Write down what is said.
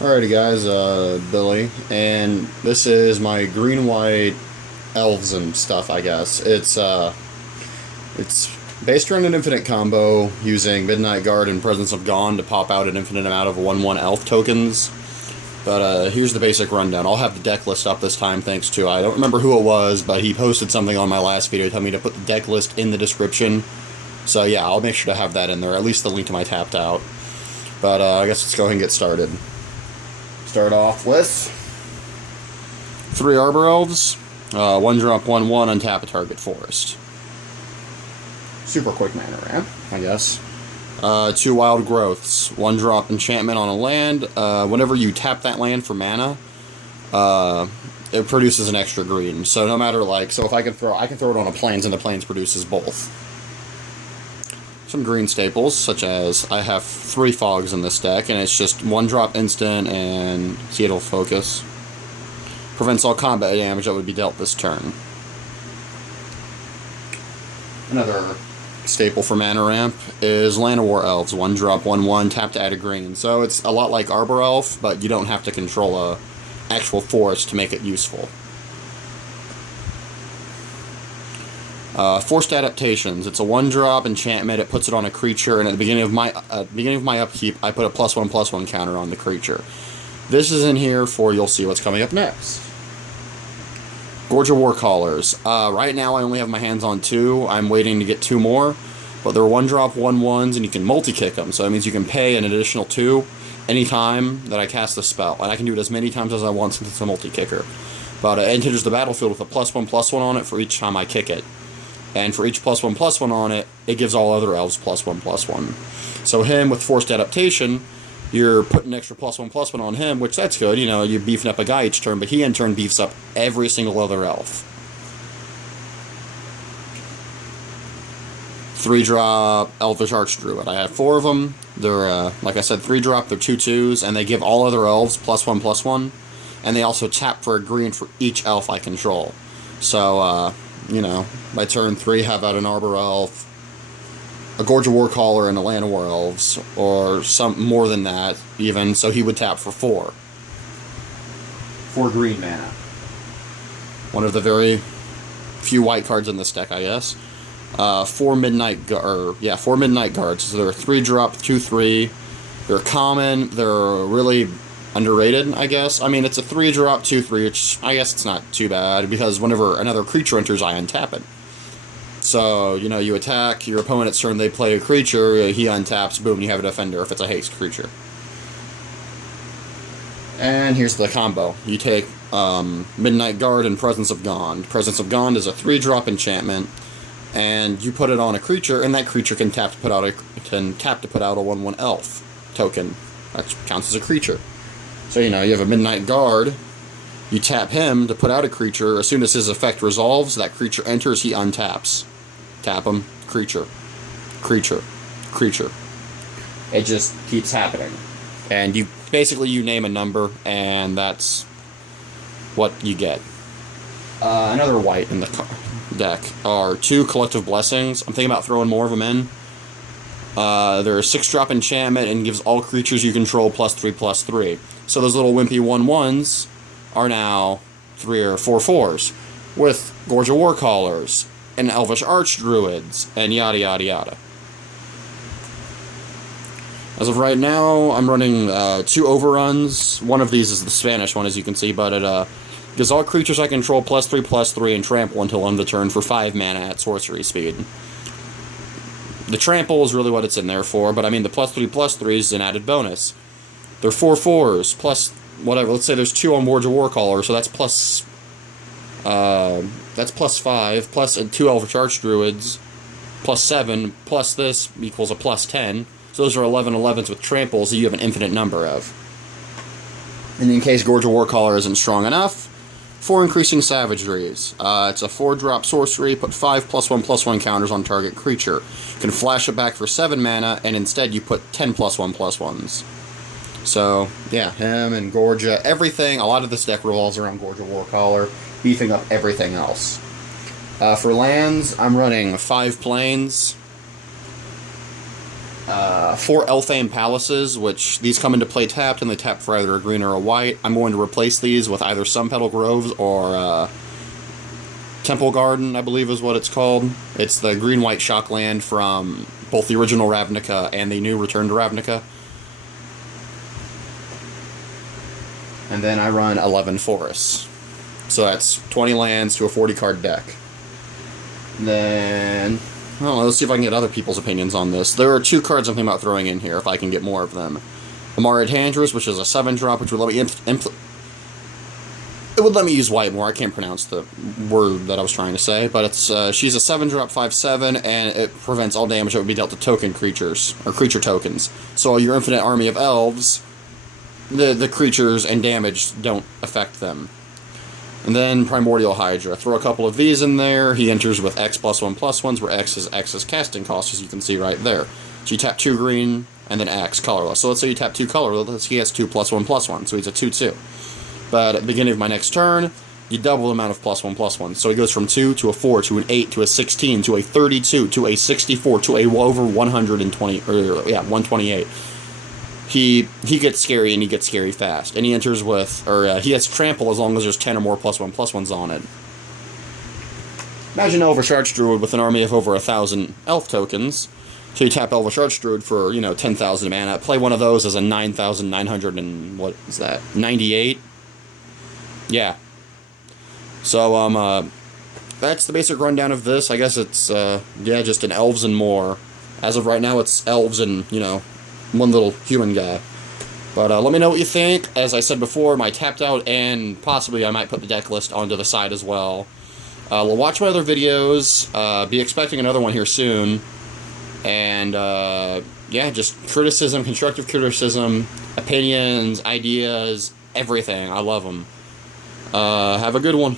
Alrighty guys, Billy, and this is my green-white elves and stuff, I guess. It's based around an infinite combo using Midnight Guard and Presence of Gone to pop out an infinite amount of 1/1 elf tokens. But here's the basic rundown. I'll have the deck list up this time thanks to, I don't remember who it was, but he posted something on my last video telling me to put the deck list in the description. So yeah, I'll make sure to have that in there, at least the link to my tapped out. But I guess let's go ahead and get started. Start off with 3 Arbor Elves, 1 drop 1/1, untap a target forest. Super quick mana ramp, I guess. 2 Wild Growths, 1 drop enchantment on a land. Whenever you tap that land for mana, it produces an extra green. So no matter so if I can throw it on a plains, and the plains produces both. Some green staples, such as I have 3 fogs in this deck, and it's just 1 drop instant, and see, it'll focus. Prevents all combat damage that would be dealt this turn. Another staple for mana ramp is Llanowar Elves, 1 drop 1/1, tap to add a green. So it's a lot like Arbor Elf, but you don't have to control a actual forest to make it useful. Forced Adaptations. It's a 1 drop enchantment. It puts it on a creature, and at the beginning of my upkeep, I put a +1/+1 counter on the creature. This is in here for you'll see what's coming up next. Gorge of Warcallers. Right now, I only have my hands on 2. I'm waiting to get 2 more, but they're 1 drop 1/1s, and you can multi-kick them. So that means you can pay an additional 2 anytime that I cast a spell, and I can do it as many times as I want since it's a multi-kicker. But it enters the battlefield with a +1/+1 on it for each time I kick it. And for each +1/+1 on it, it gives all other elves +1/+1. So him, with Forced Adaptation, you're putting extra +1/+1 on him, which that's good. You know, you're beefing up a guy each turn, but he in turn beefs up every single other elf. 3 drop Elvish Archdruid. I have 4 of them. They're, like I said, 3 drop. They're 2/2s, and they give all other elves +1/+1. And they also tap for a green for each elf I control. So, you know, by turn 3, have out an Arbor Elf, a Gorge of Warcaller, and a Llanowar Elves, or some more than that, even, so he would tap for 4. 4 green mana. One of the very few white cards in this deck, I guess. 4 Midnight Guards. So they're 3 drop, 2/3. They're common, they're really underrated, I guess. I mean, it's a 3 drop, 2/3, which I guess it's not too bad, because whenever another creature enters, I untap it. So, you know, you attack your opponent's turn, they play a creature, he untaps, boom, you have a defender if it's a haste creature. And here's the combo. You take Midnight Guard and Presence of Gone. Presence of Gone is a 3 drop enchantment, and you put it on a creature, and that creature can tap to put out a 1/1 elf token. That counts as a creature. So, you know, you have a Midnight Guard, you tap him to put out a creature. As soon as his effect resolves, that creature enters, he untaps. Tap him, creature, creature, creature. It just keeps happening. And you name a number, and that's what you get. Another white in the deck are 2 Collective Blessings. I'm thinking about throwing more of them in. They're a 6 drop enchantment and gives all creatures you control +3/+3. So those little wimpy 1/1s are now 3 or 4 4s, with Gorge of Warcallers and Elvish Archdruids and yada yada yada. As of right now, I'm running 2 overruns. One of these is the Spanish one, as you can see, but it gives all creatures I control +3/+3 and trample until end of the turn for 5 mana at sorcery speed. The trample is really what it's in there for, but I mean the +3/+3 is an added bonus. They're 4 4s, plus whatever. Let's say there's 2 on Gorge of Warcaller, so that's +5, plus 2 Elvish Archdruids, +7, plus this equals a +10. So those are 11 11s with tramples that you have an infinite number of. And in case Gorge of Warcaller isn't strong enough, 4 Increasing Savageries. It's a 4 drop sorcery, put 5 +1/+1 counters on target creature. You can flash it back for 7 mana, and instead you put 10 +1/+1s. So, yeah, him and Gorgia, everything, a lot of this deck revolves around Gorge of Warcaller, beefing up everything else. For lands, I'm running 5 plains, 4 Elfame Palaces, which these come into play tapped, and they tap for either a green or a white. I'm going to replace these with either Sun Petal Groves or Temple Garden, I believe is what it's called. It's the green-white shockland from both the original Ravnica and the new Return to Ravnica. And then I run 11 forests. So that's 20 lands to a 40-card deck. Then, well, let's see if I can get other people's opinions on this. There are 2 cards I'm thinking about throwing in here, if I can get more of them. Amara Tandris, which is a 7-drop, which would let me it would let me use white more. I can't pronounce the word that I was trying to say, but it's she's a 7-drop 5/7, and it prevents all damage that would be dealt to token creatures, or creature tokens. So your infinite army of elves, the creatures and damage don't affect them. And then Primordial Hydra. Throw a couple of these in there. He enters with X +1/+1s, where X is casting cost, as you can see right there. So you tap 2 green, and then X, colorless. So let's say you tap 2 colorless, he has 2 +1/+1, so he's a 2/2. But at the beginning of my next turn, you double the amount of +1/+1. So he goes from 2 to a 4 to an 8 to a 16 to a 32 to a 64 to a over 120, or yeah, 128. He gets scary, and he gets scary fast. And he enters with, or he has trample as long as there's 10 or more +1/+1s on it. Imagine Elvish Archdruid with an army of over 1,000 elf tokens. So you tap Elvish Archdruid for, 10,000 mana. Play one of those as a 9,900 and, what is that, 98? Yeah. So, that's the basic rundown of this. I guess it's, yeah, just an Elves and more. As of right now, it's Elves and, one little human guy. But let me know what you think. As I said before, my tapped out, and possibly I might put the deck list onto the side as well. We'll watch my other videos. Be expecting another one here soon. And, yeah, just criticism, constructive criticism, opinions, ideas, everything. I love them. Have a good one.